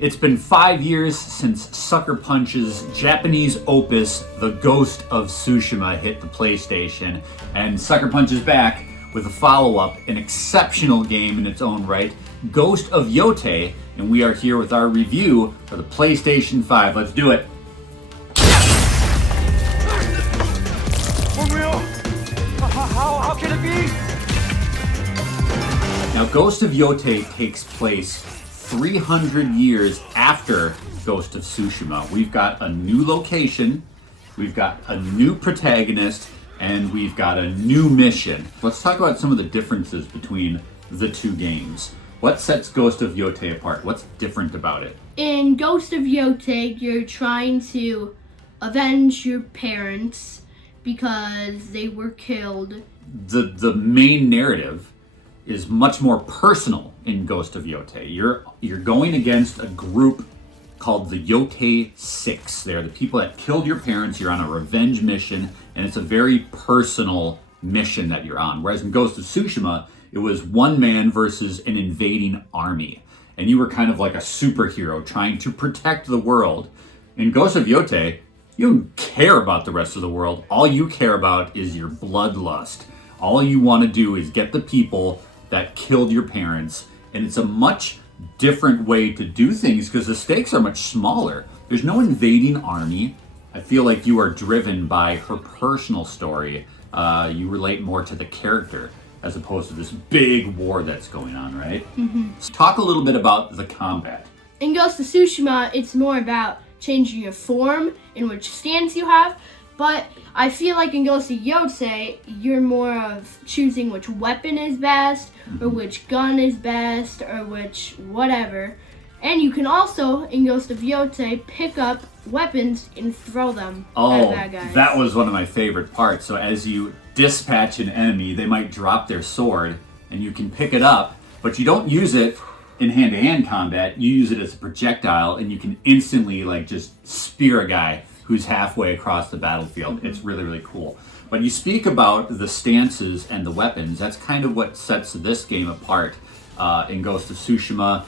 It's been 5 years since Sucker Punch's Japanese opus, The Ghost of Tsushima, hit the PlayStation, and Sucker Punch is back with a follow-up, an exceptional game in its own right, Ghost of Yotei, and we are here with our review for the PlayStation 5. Let's do it. How can it be? Now, Ghost of Yotei takes place 300 years after Ghost of Tsushima. We've got a new location, we've got a new protagonist, and we've got a new mission. Let's talk about some of the differences between the two games. What sets Ghost of Yotei apart? What's different about it? In Ghost of Yotei, you're trying to avenge your parents because they were killed. The main narrative is much more personal in Ghost of Yotei. You're going against a group called the Yotei 6. They're the people that killed your parents. You're on a revenge mission, and it's a very personal mission that you're on. Whereas in Ghost of Tsushima, it was one man versus an invading army, and you were kind of like a superhero trying to protect the world. In Ghost of Yotei, you don't care about the rest of the world. All you care about is your bloodlust. All you want to do is get the people that killed your parents, and it's a much different way to do things because the stakes are much smaller. There's no invading army. I feel like you are driven by her personal story. You relate more to the character as opposed to this big war that's going on, right? Mm-hmm. Let's talk a little bit about the combat. In Ghost of Tsushima, it's more about changing your form and which stance you have, but I feel like in Ghost of Yotei, you're more of choosing which weapon is best, or which gun is best, or which whatever. And you can also, in Ghost of Yotei, pick up weapons and throw them at bad guys. That was one of my favorite parts. So as you dispatch an enemy, they might drop their sword, and you can pick it up, but you don't use it in hand-to-hand combat. You use it as a projectile, and you can instantly just spear a guy who's halfway across the battlefield. Mm-hmm. It's really, really cool. But you speak about the stances and the weapons. That's kind of what sets this game apart. In Ghost of Tsushima,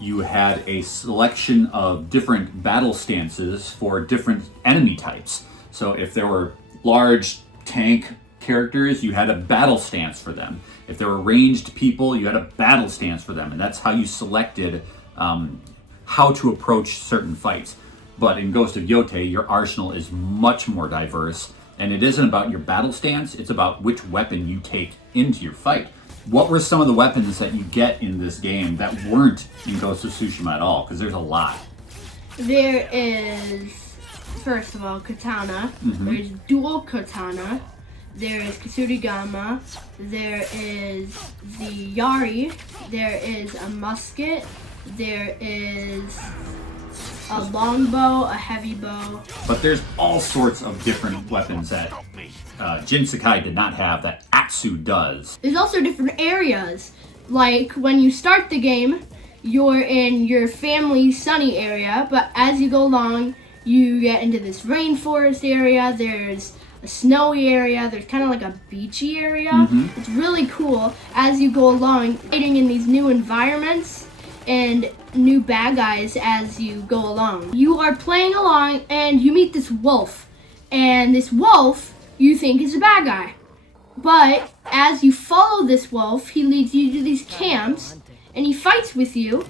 you had a selection of different battle stances for different enemy types. So if there were large tank characters, you had a battle stance for them. If there were ranged people, you had a battle stance for them. And that's how you selected how to approach certain fights. But in Ghost of Yotei, your arsenal is much more diverse, and it isn't about your battle stance, it's about which weapon you take into your fight. What were some of the weapons that you get in this game that weren't in Ghost of Tsushima at all? Because there's a lot. There is, first of all, katana. Mm-hmm. There's dual katana. There is Kasurigama. There is the Yari. There is a musket. There is a longbow, a heavy bow. But there's all sorts of different weapons that Jin Sakai did not have that Atsu does. There's also different areas. Like when you start the game, you're in your family's sunny area, but as you go along, you get into this rainforest area. There's a snowy area. There's kind of like a beachy area. Mm-hmm. It's really cool as you go along, fighting in these new environments and new bad guys as you go along. You are playing along and you meet this wolf. And this wolf you think is a bad guy. But as you follow this wolf, he leads you to these camps and he fights with you.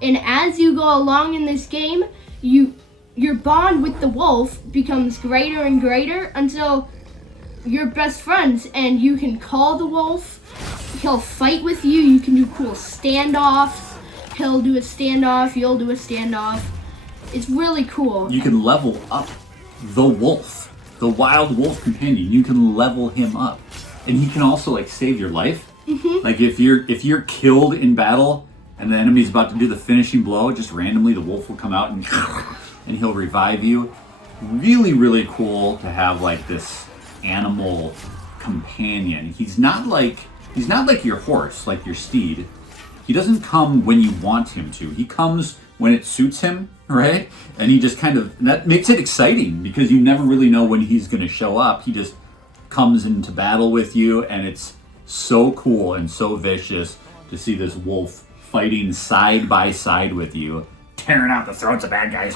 And as you go along in this game, your bond with the wolf becomes greater and greater until you're best friends and you can call the wolf. He'll fight with you. You can do cool standoffs. He'll do a standoff, you'll do a standoff. It's really cool. You can level up the wolf, the wild wolf companion. You can level him up. And he can also save your life. Mm-hmm. Like if you're killed in battle and the enemy's about to do the finishing blow, just randomly the wolf will come out and he'll revive you. Really, really cool to have this animal companion. He's not like your horse, like your steed. He doesn't come when you want him to. He comes when it suits him, right? And he just that makes it exciting because you never really know when he's going to show up. He just comes into battle with you, and it's so cool and so vicious to see this wolf fighting side by side with you, tearing out the throats of bad guys.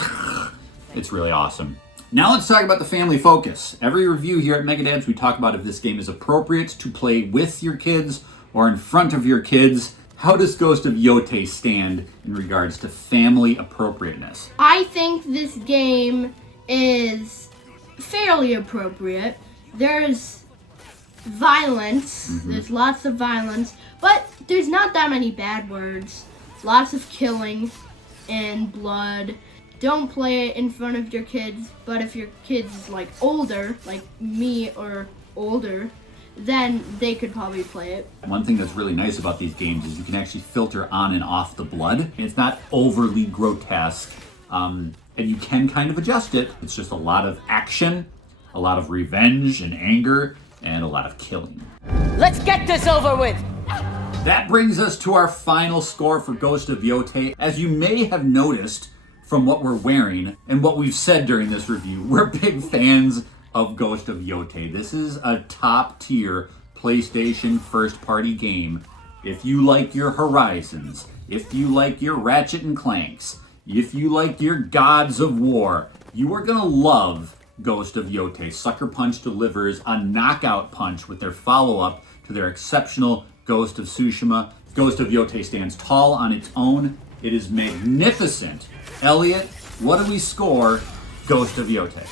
It's really awesome. Now let's talk about the family focus. Every review here at Megadads, we talk about if this game is appropriate to play with your kids or in front of your kids. How does Ghost of Yotei stand in regards to family appropriateness? I think this game is fairly appropriate. There's violence, there's lots of violence, but there's not that many bad words. Lots of killing and blood. Don't play it in front of your kids, but if your kids is like older, like me or older, then they could probably play it. One thing that's really nice about these games is you can actually filter on and off the blood. It's not overly grotesque, and you can kind of adjust it. It's just a lot of action, a lot of revenge and anger, and a lot of killing. Let's get this over with! That brings us to our final score for Ghost of Yotei. As you may have noticed from what we're wearing and what we've said during this review, we're big fans of Ghost of Yotei. This is a top tier PlayStation first party game. If you like your Horizons, if you like your Ratchet and Clanks, if you like your Gods of War, you are gonna love Ghost of Yotei. Sucker Punch delivers a knockout punch with their follow-up to their exceptional Ghost of Tsushima. Ghost of Yotei stands tall on its own. It is magnificent. Elliot, what do we score Ghost of Yotei?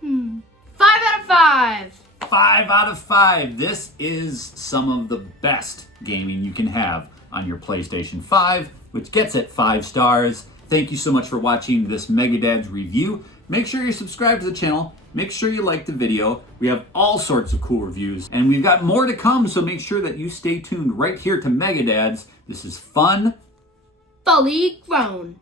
5 out of 5. 5 out of 5. This is some of the best gaming you can have on your PlayStation 5, which gets it 5 stars. Thank you so much for watching this Megadads review. Make sure you're subscribed to the channel. Make sure you like the video. We have all sorts of cool reviews, and we've got more to come, so make sure that you stay tuned right here to Megadads. This is fun. Fully grown.